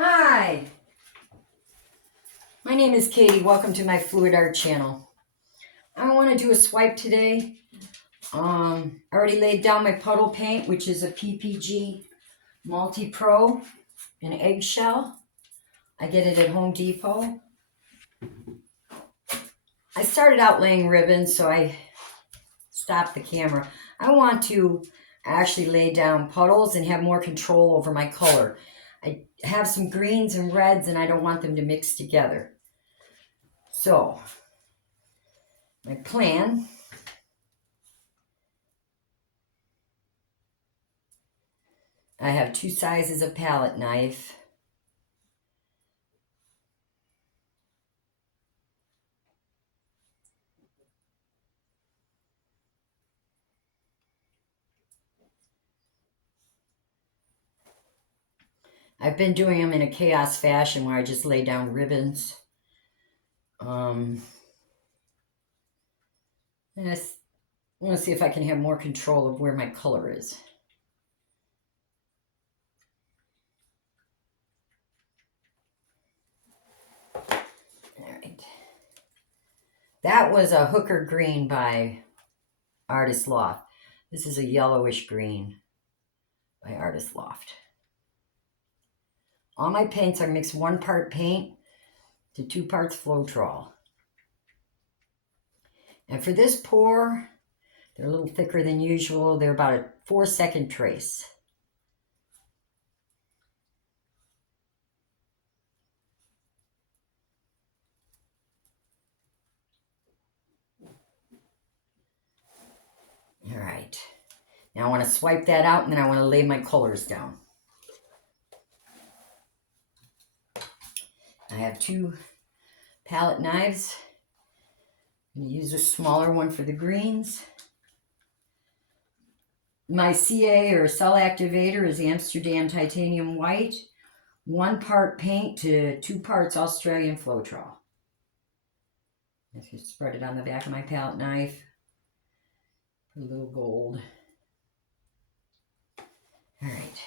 Hi, my name is Katie. Welcome to my Fluid Art channel. I want to do a swipe today. I already laid down my puddle paint, which is a P.P.G Multi-Pro, an eggshell. I get it at Home Depot. I started out laying ribbons, so I stopped the camera. I want to actually lay down puddles and have more control over my color. I have some greens and reds, and I don't want them to mix together. So, my plan, I have 2 sizes of palette knife. I've been doing them in a chaos fashion where I just lay down ribbons. And I want to see if I can have more control of where my color is. Alright. That was a hooker green by Artist Loft. This is a yellowish green by Artist Loft. All my paints are mixed 1 part paint to 2 parts Floetrol. And for this pour, they're a little thicker than usual. They're about a 4-second trace. All right. Now I want to swipe that out, and then I want to lay my colors down. I have 2 palette knives. I'm going to use a smaller one for the greens. My CA or cell activator is Amsterdam titanium white. 1 part paint to 2 parts Australian Floetrol. Just spread it on the back of my palette knife. Put a little gold. All right.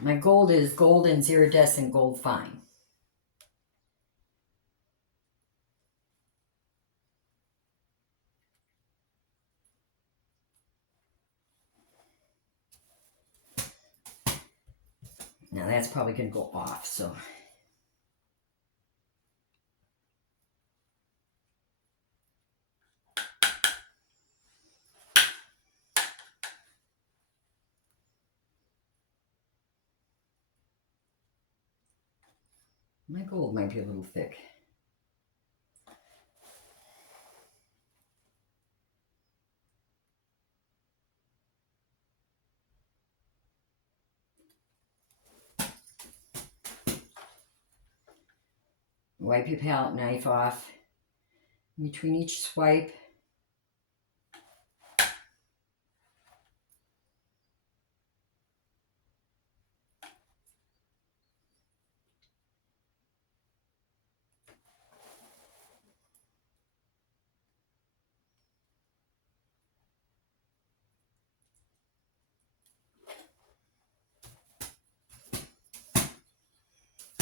My gold is golden iridescent gold fine. Now that's probably going to go off, so. My gold might be a little thick. Wipe your palette knife off between each swipe.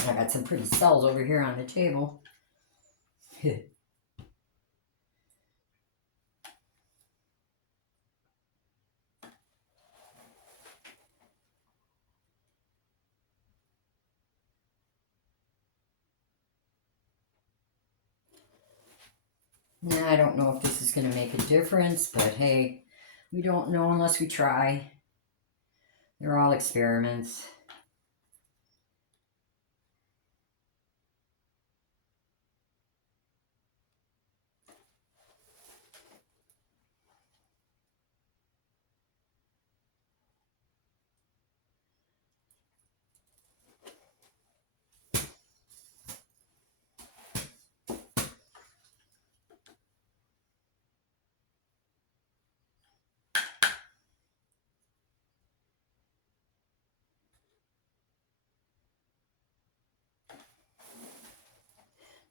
I got some pretty cells over here on the table. Now, I don't know if this is going to make a difference, but hey, we don't know unless we try. They're all experiments.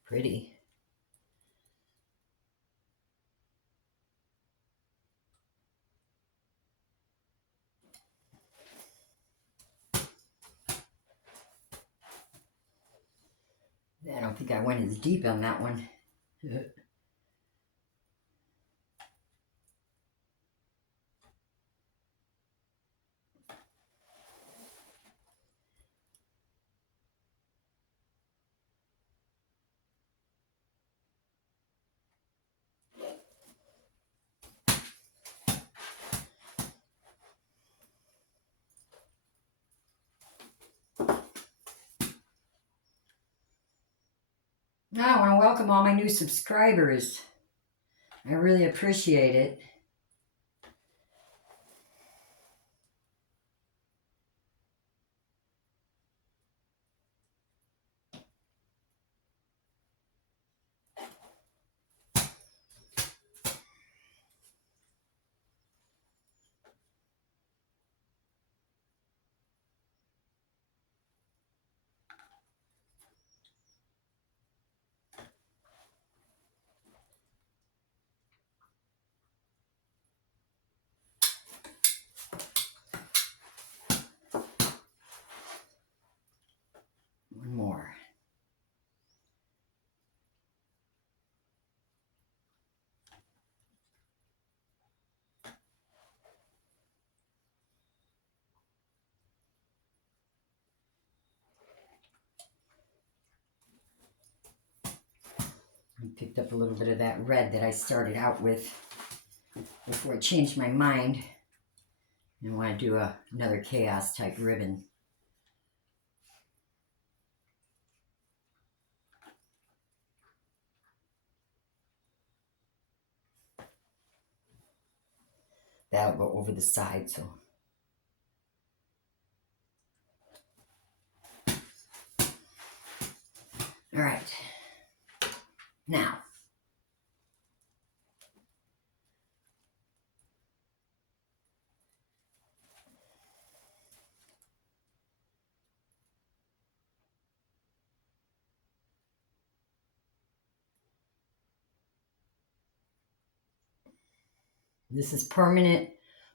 Pretty. I don't think I went as deep on that one. I want to welcome all my new subscribers. I really appreciate it. One more. I picked up a little bit of that red that I started out with before I changed my mind. I want to do another chaos type ribbon. That'll go over the side, so. All right. Now, this is Permanent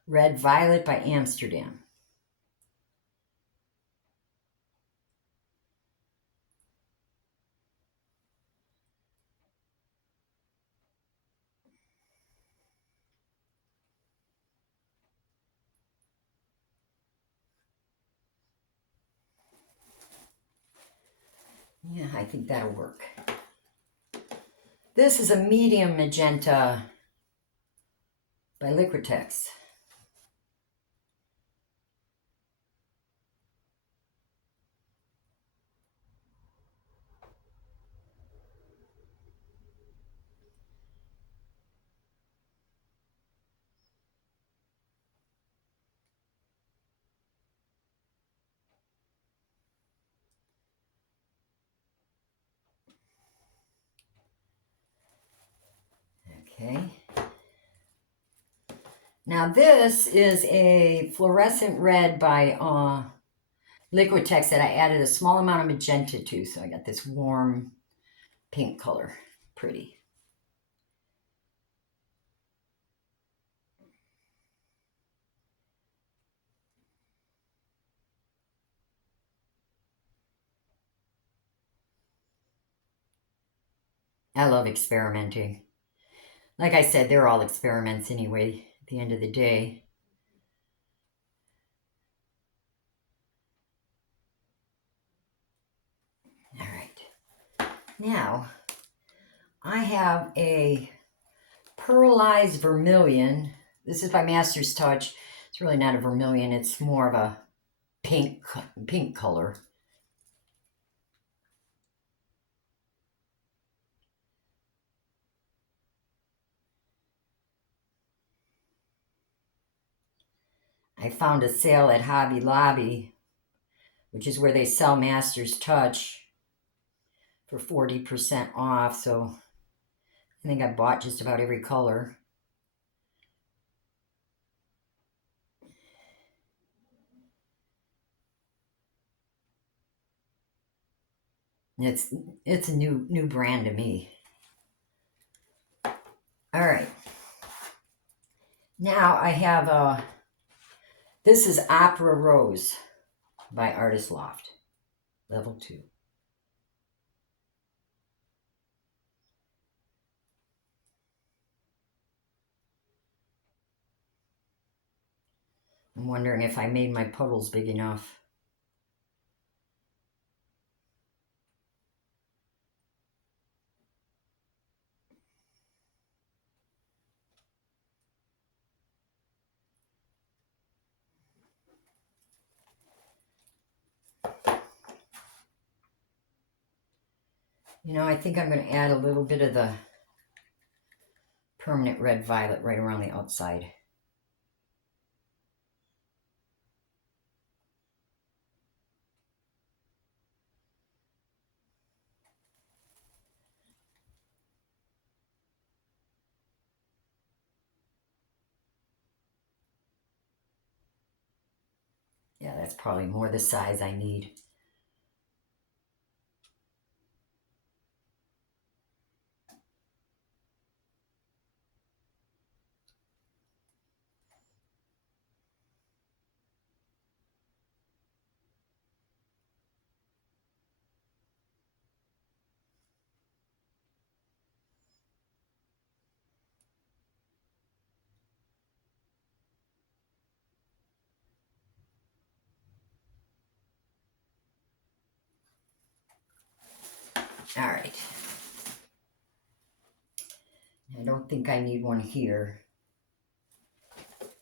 Red Violet by Amsterdam. Yeah, I think that'll work. This is a medium magenta by Liquitex. Okay. Now this is a fluorescent red by Liquitex that I added a small amount of magenta to, so I got this warm pink color. Pretty. I love experimenting. Like I said, they're all experiments anyway, at the end of the day. All right. Now, I have a Pearlized Vermillion. This is by Master's Touch. It's really not a vermilion. It's more of a pink color. I found a sale at Hobby Lobby, which is where they sell Master's Touch, for 40% off. So I think I bought just about every color. It's a new brand to me. All right. Now I have this is Opera Rose by Artist Loft, level 2. I'm wondering if I made my puddles big enough. You know, I think I'm going to add a little bit of the permanent red violet right around the outside. Yeah, that's probably more the size I need. All right. I don't think I need one here.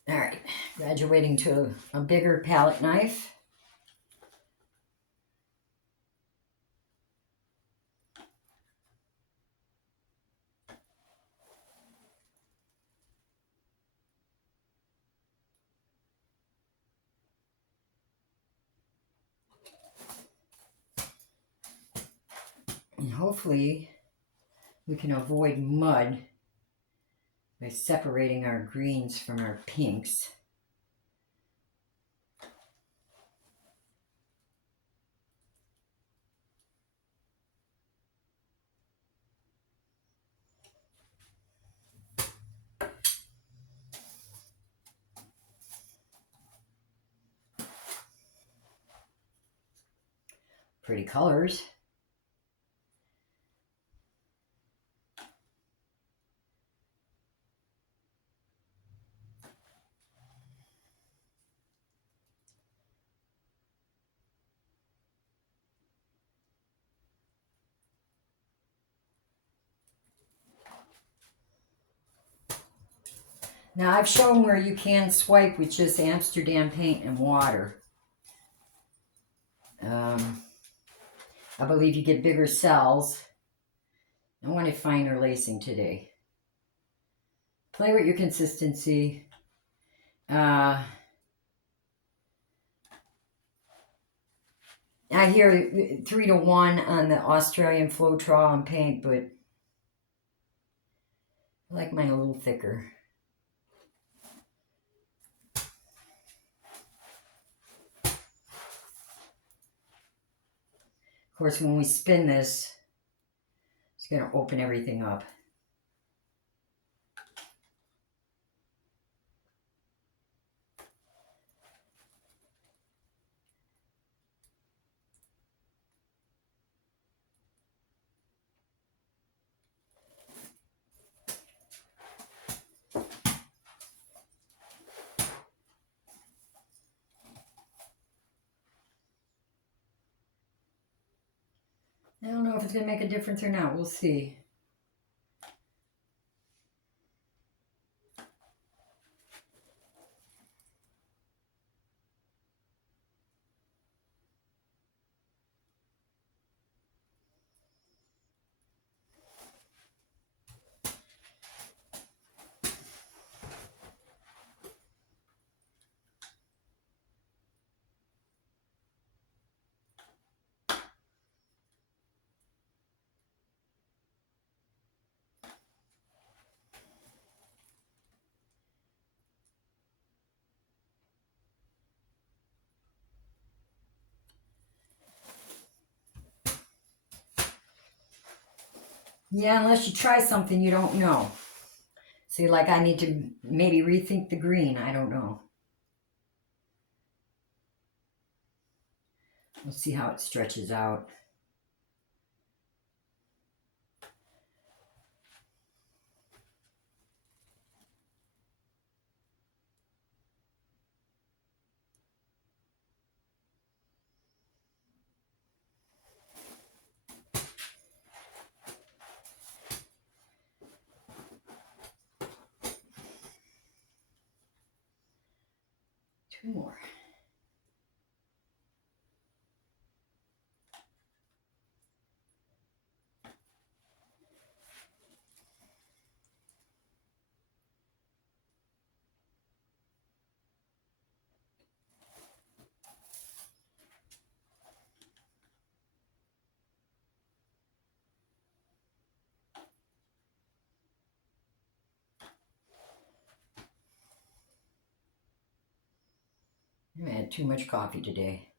All right, graduating to a bigger palette knife. And hopefully we can avoid mud by separating our greens from our pinks. Pretty colors. Now I've shown where you can swipe with just Amsterdam paint and water. I believe you get bigger cells. I wanted finer lacing today. Play with your consistency. I hear 3-to-1 on the Australian Floetrol and paint, but I like mine a little thicker. Of course, when we spin this, it's going to open everything up. I don't know if it's going to make a difference or not. We'll see. Yeah, unless you try something you don't know. See, like I need to maybe rethink the green. I don't know. We'll see how it stretches out. Two more. I had too much coffee today.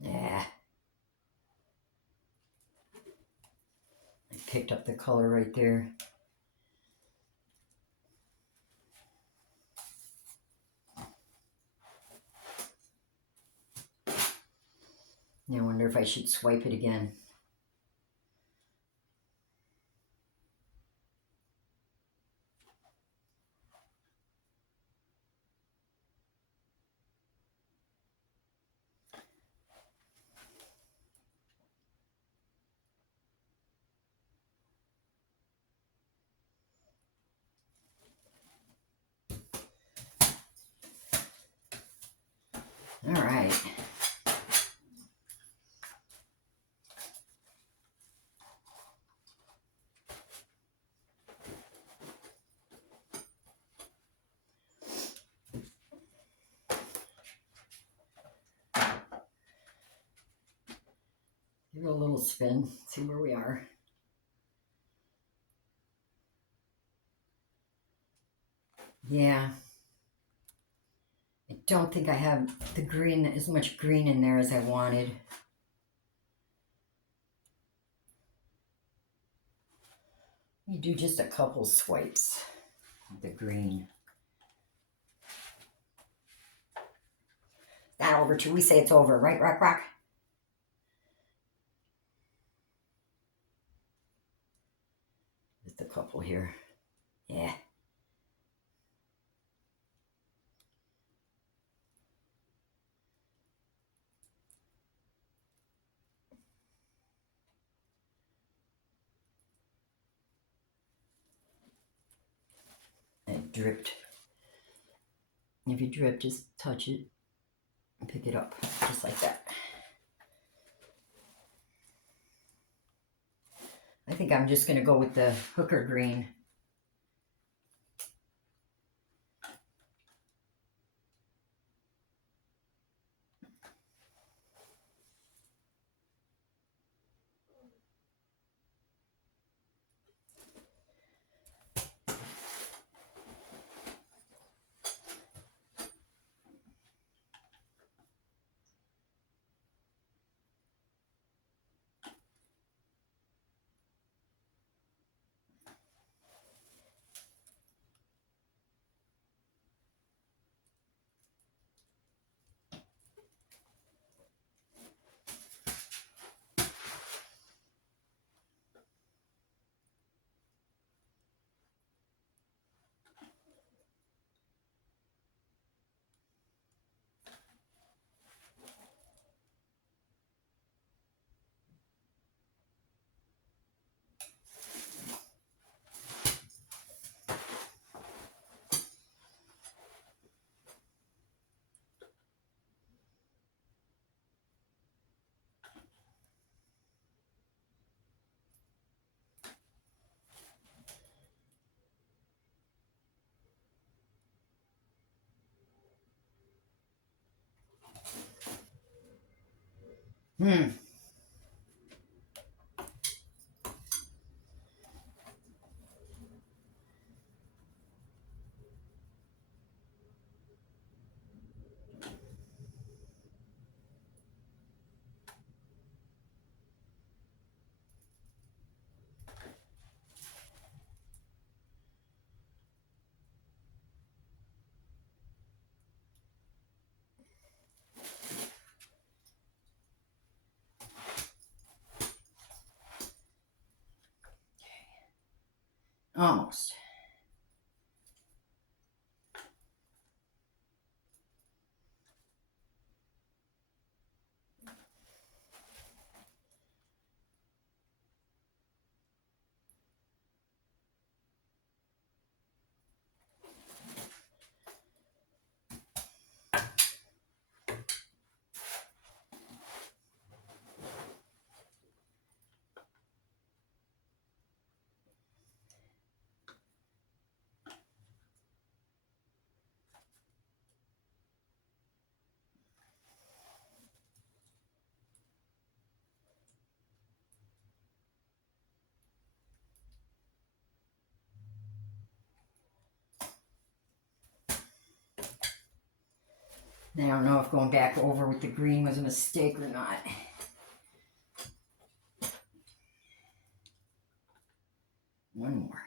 Yeah. I picked up the color right there. I wonder if I should swipe it again. All right. Give it a little spin, see where we are. Yeah. I don't think I have the green, as much green in there as I wanted. You do just a couple swipes of the green. Not over till we say it's over, right, Rock Rock? Just a couple here. Yeah. It dripped. If you drip, just touch it and pick it up, just like that. I think I'm just going to go with the hooker green. Hmm. Almost. I don't know if going back over with the green was a mistake or not. One more.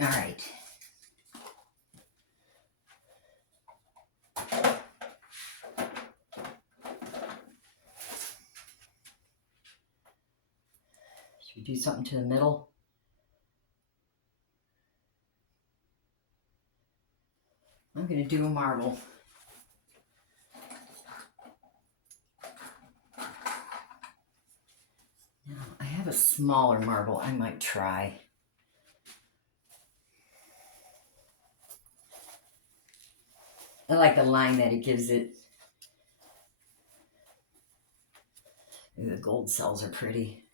All right. Should we do something to the middle? I'm going to do a marble. Now, I have a smaller marble I might try. I like the line that it gives it. The gold cells are pretty.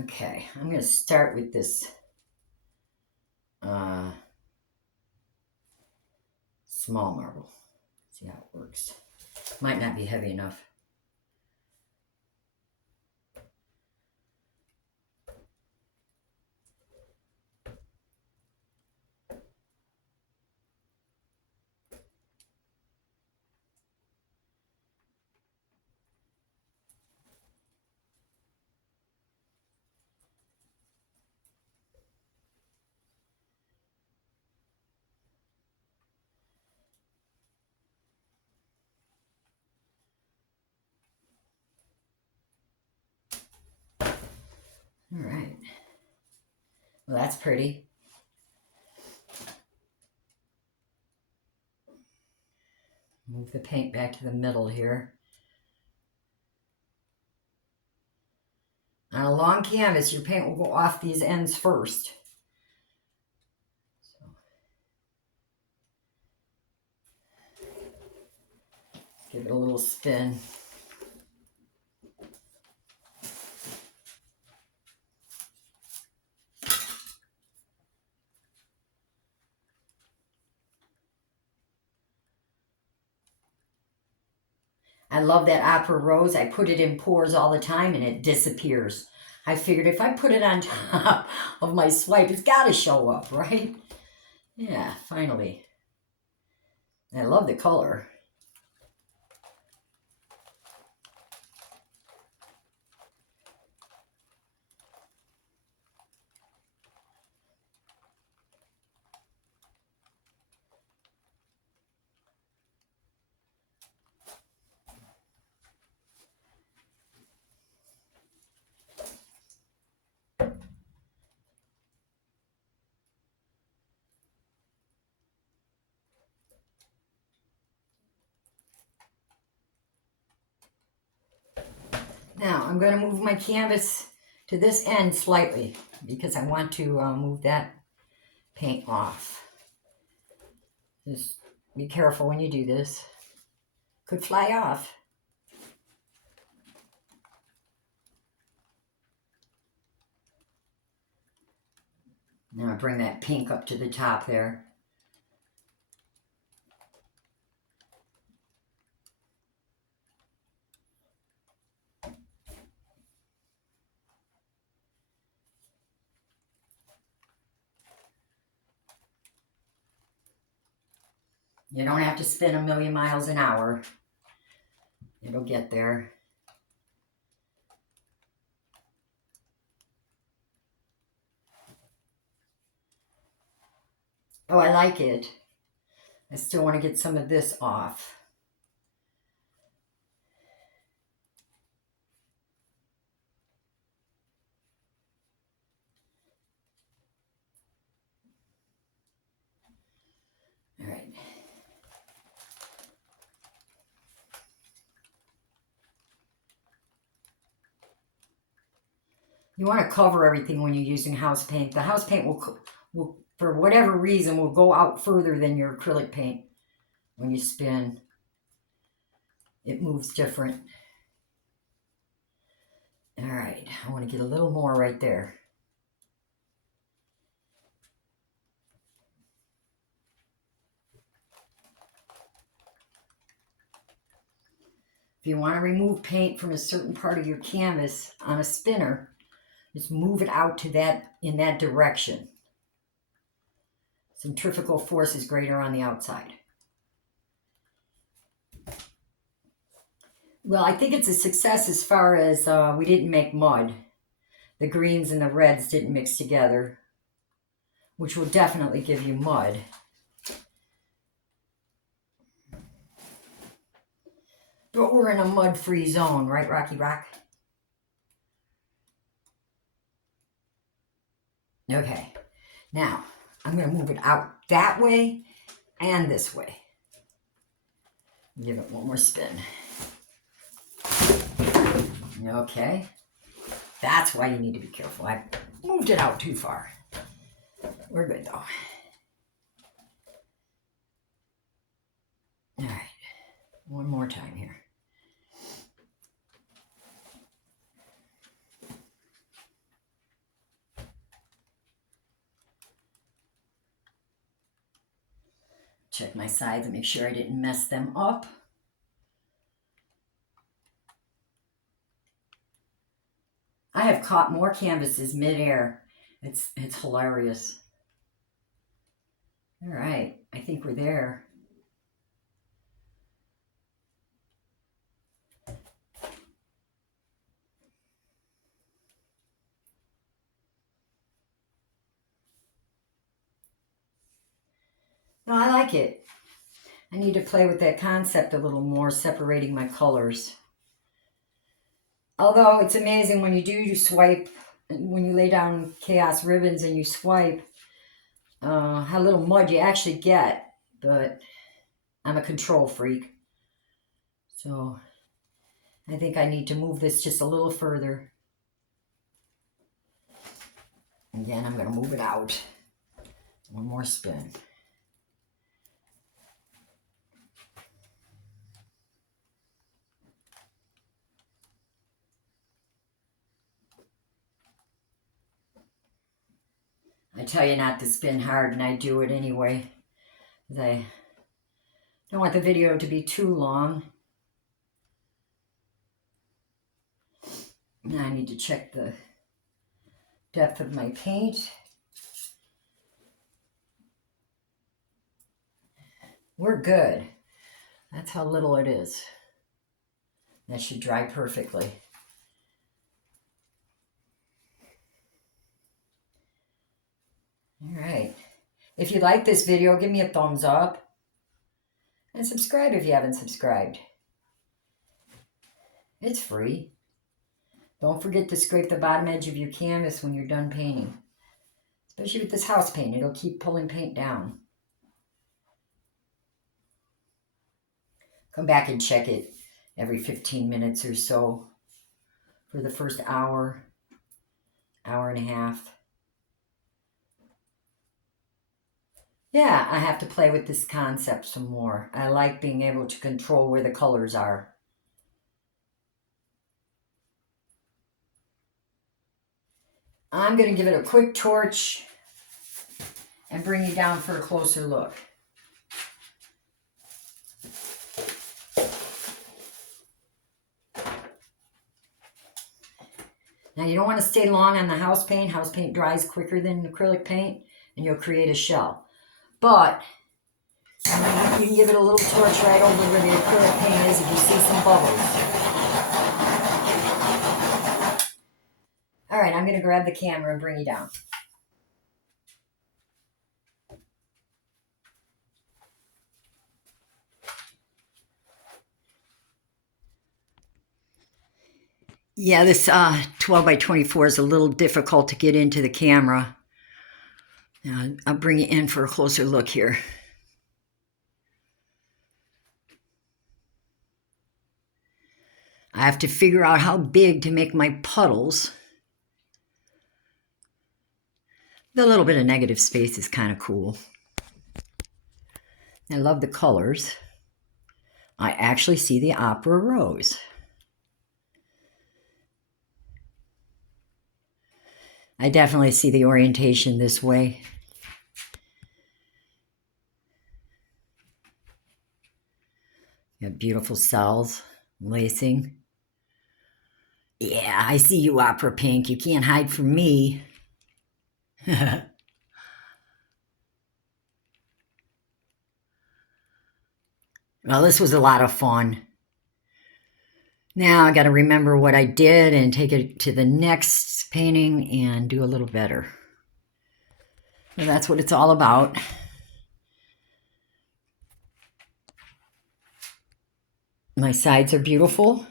Okay, I'm going to start with this small marble. See how it works. Might not be heavy enough. All right. Well, that's pretty. Move the paint back to the middle here. On a long canvas, your paint will go off these ends first. So, give it a little spin. I love that opera rose. I put it in pours all the time and it disappears. I figured if I put it on top of my swipe, it's got to show up, right? Yeah, finally. I love the color. Now, I'm going to move my canvas to this end slightly because I want to move that paint off. Just be careful when you do this. Could fly off. Now I bring that pink up to the top there. You don't have to spin a million miles an hour. It'll get there. Oh, I like it. I still want to get some of this off. All right. You want to cover everything when you're using house paint. The house paint will, for whatever reason, will go out further than your acrylic paint when you spin. It moves different. All right, I want to get a little more right there. If you want to remove paint from a certain part of your canvas on a spinner, just move it out to that, in that direction. Centrifugal force is greater on the outside. Well, I think it's a success as far as we didn't make mud. The greens and the reds didn't mix together, which will definitely give you mud. But we're in a mud-free zone, right, Rocky Rock? Okay, now I'm going to move it out that way and this way. Give it one more spin. Okay, that's why you need to be careful. I moved it out too far. We're good though. All right, one more time here. Check my sides and make sure I didn't mess them up. I have caught more canvases midair. It's hilarious. All right, I think we're there. No, I like it. I need to play with that concept a little more, separating my colors. Although it's amazing when you swipe, when you lay down chaos ribbons and you swipe, how little mud you actually get. But I'm a control freak. So I think I need to move this just a little further. Again, I'm going to move it out. One more spin. I tell you not to spin hard, and I do it anyway. I don't want the video to be too long. Now I need to check the depth of my paint. We're good. That's how little it is. That should dry perfectly. All right. If you like this video, give me a thumbs up. And subscribe if you haven't subscribed. It's free. Don't forget to scrape the bottom edge of your canvas when you're done painting. Especially with this house paint, it'll keep pulling paint down. Come back and check it every 15 minutes or so for the first hour, hour and a half. Yeah, I have to play with this concept some more. I like being able to control where the colors are. I'm going to give it a quick torch and bring you down for a closer look. Now you don't want to stay long on the house paint. House paint dries quicker than acrylic paint and you'll create a shell. But You can give it a little torch right over where the acrylic paint is if you see some bubbles. All right, I'm going to grab the camera and bring you down. Yeah, this 12 by 24 is a little difficult to get into the camera. I'll bring you in for a closer look here. I have to figure out how big to make my puddles. The little bit of negative space is kind of cool. I love the colors. I actually see the opera rose. I definitely see the orientation this way. Got beautiful cells, lacing. Yeah, I see you, opera pink. You can't hide from me. Well, this was a lot of fun. Now I got to remember what I did and take it to the next painting and do a little better. So that's what it's all about. My sides are beautiful.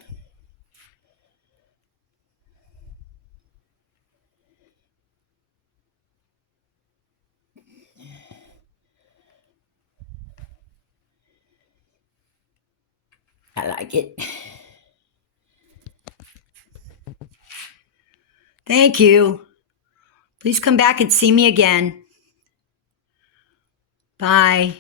I like it. Thank you. Please come back and see me again. Bye.